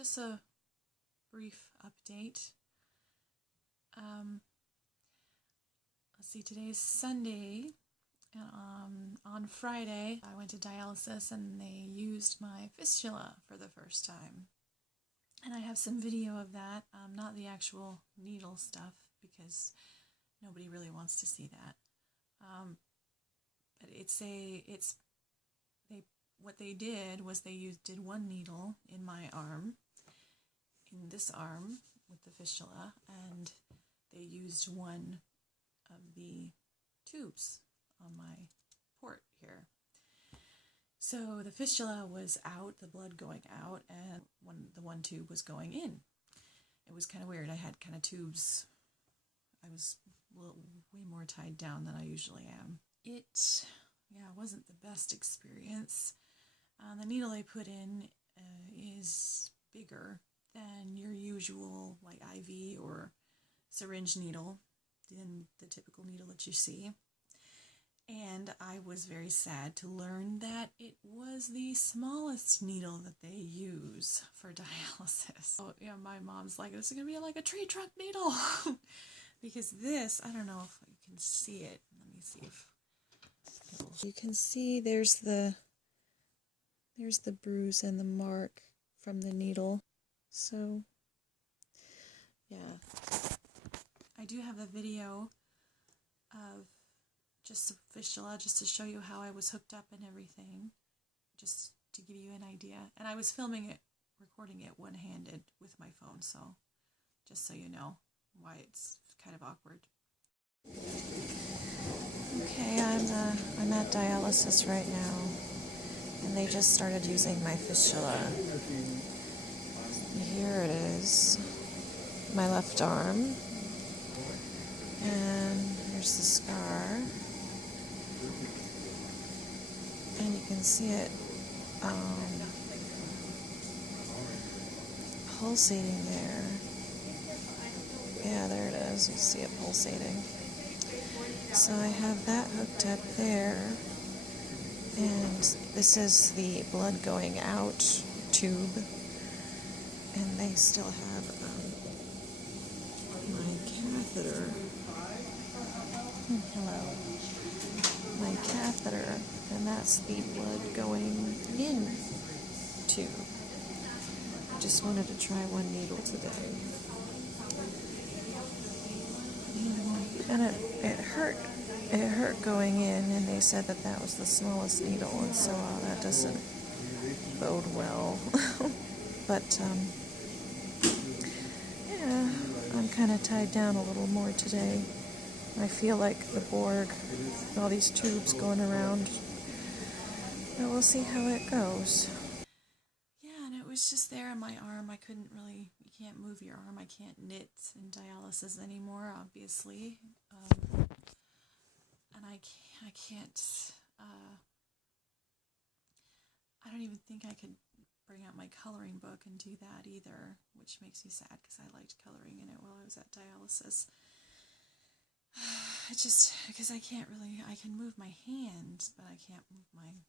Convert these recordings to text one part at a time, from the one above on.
just a brief update. Let's see, today's Sunday. On Friday, I went to dialysis and they used my fistula for the first time. And I have some video of that, not the actual needle stuff, because nobody really wants to see that. But what they did was they did one needle in my arm, in this arm with the fistula, and they used one of the tubes on my port here. So the fistula was out, the blood going out, and the one tube was going in. It was kind of weird. I had kind of tubes. I was way more tied down than I usually am. It wasn't the best experience. The needle they put in is bigger than your usual like IV or syringe needle, than the typical needle that you see. And I was very sad to learn that it was the smallest needle that they use for dialysis. So, my mom's like, this is going to be like a tree trunk needle. Because this, I don't know if you can see it. Let me see if you can see there's the bruise and the mark from the needle. So, yeah. I do have a video of just the fistula, just to show you how I was hooked up and everything, just to give you an idea. And I was recording it one-handed with my phone, so just so you know why it's kind of awkward. Okay, I'm at dialysis right now, and they just started using my fistula. Here it is, my left arm, and here's the scar. And you can see it pulsating there. Yeah, there it is. You see it pulsating. So I have that hooked up there. And this is the blood going out tube. And they still have my catheter. Hello. My catheter, and that's the blood going in tube. I just wanted to try one needle today. And it hurt going in, and they said that was the smallest needle, and so that doesn't bode well. But yeah, I'm kind of tied down a little more today. I feel like the Borg, with all these tubes going around. But we'll see how it goes. Yeah, and it was just there on my arm. I couldn't really, you can't move your arm. I can't knit in dialysis anymore, obviously. And I can't, I don't even think I could bring out my coloring book and do that either, which makes me sad because I liked coloring in it while I was at dialysis. It's just because I can move my hand, but I can't move my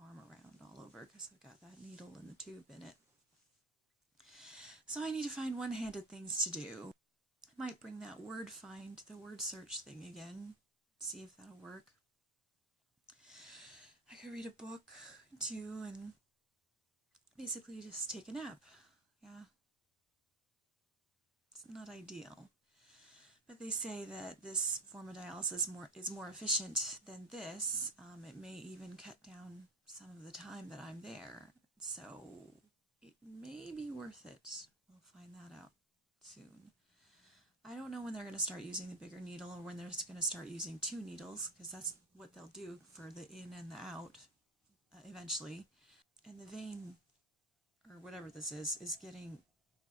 arm around all over because I've got that needle and the tube in it. So I need to find one-handed things to do. I might bring that the word search thing again, see if that'll work. I could read a book too and basically just take a nap. Yeah. It's not ideal. But they say that this form of dialysis is more efficient than this. It may even cut down some of the time that I'm there. So it may be worth it. We'll find that out soon. I don't know when they're going to start using the bigger needle or when they're going to start using 2 needles, because that's what they'll do for the in and the out eventually. And the vein, or whatever this is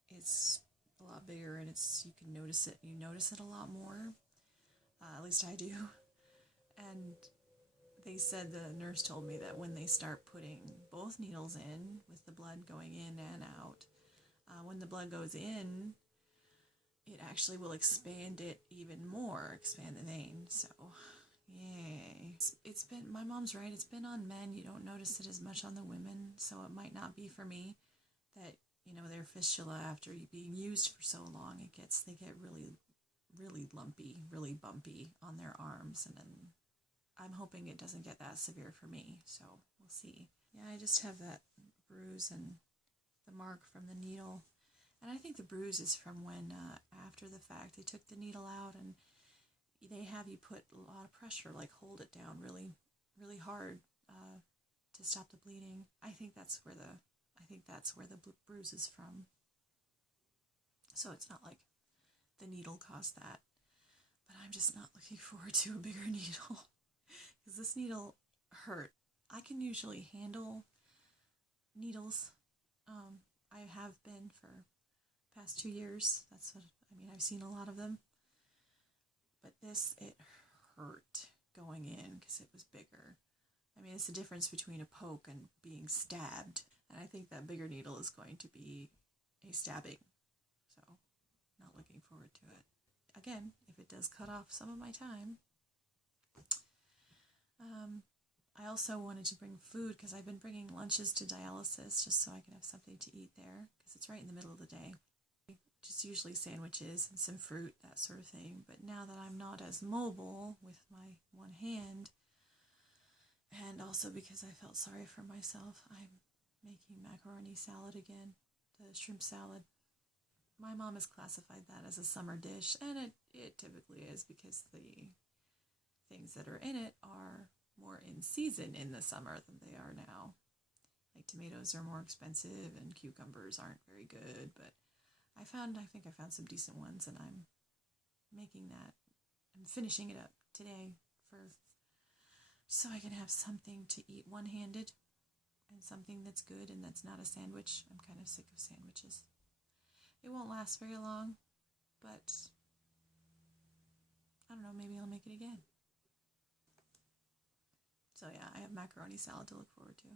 it's a lot bigger, and you can notice it. You notice it a lot more. At least I do. And they said, the nurse told me that when they start putting both needles in, with the blood going in and out, when the blood goes in, it actually will expand it even more, expand the vein. So, yay. It's been, my mom's right, it's been on men. You don't notice it as much on the women, so it might not be for me. That you know, their fistula, after being used for so long, they get really, really lumpy, really bumpy on their arms. And then I'm hoping it doesn't get that severe for me, so we'll see. Yeah, I just have that bruise and the mark from the needle. And I think the bruise is from when, after the fact, they took the needle out and they have you put a lot of pressure, like hold it down really, really hard to stop the bleeding. I think that's where the bruise is from. So it's not like the needle caused that. But I'm just not looking forward to a bigger needle because this needle hurt. I can usually handle needles. I have been for past 2 years. I've seen a lot of them. But this, it hurt going in because it was bigger. I mean, it's the difference between a poke and being stabbed. And I think that bigger needle is going to be a stabbing. So, not looking forward to it. Again, if it does cut off some of my time. I also wanted to bring food because I've been bringing lunches to dialysis just so I can have something to eat there because it's right in the middle of the day. Just usually sandwiches and some fruit, that sort of thing. But now that I'm not as mobile with my one hand, and also because I felt sorry for myself, I'm making macaroni salad again, the shrimp salad. My mom has classified that as a summer dish, and it typically is because the things that are in it are more in season in the summer than they are now. Like tomatoes are more expensive and cucumbers aren't very good, but I think I found some decent ones, and I'm finishing it up today so I can have something to eat one-handed and something that's good and that's not a sandwich. I'm kind of sick of sandwiches. It won't last very long, but I don't know, maybe I'll make it again. So yeah, I have macaroni salad to look forward to.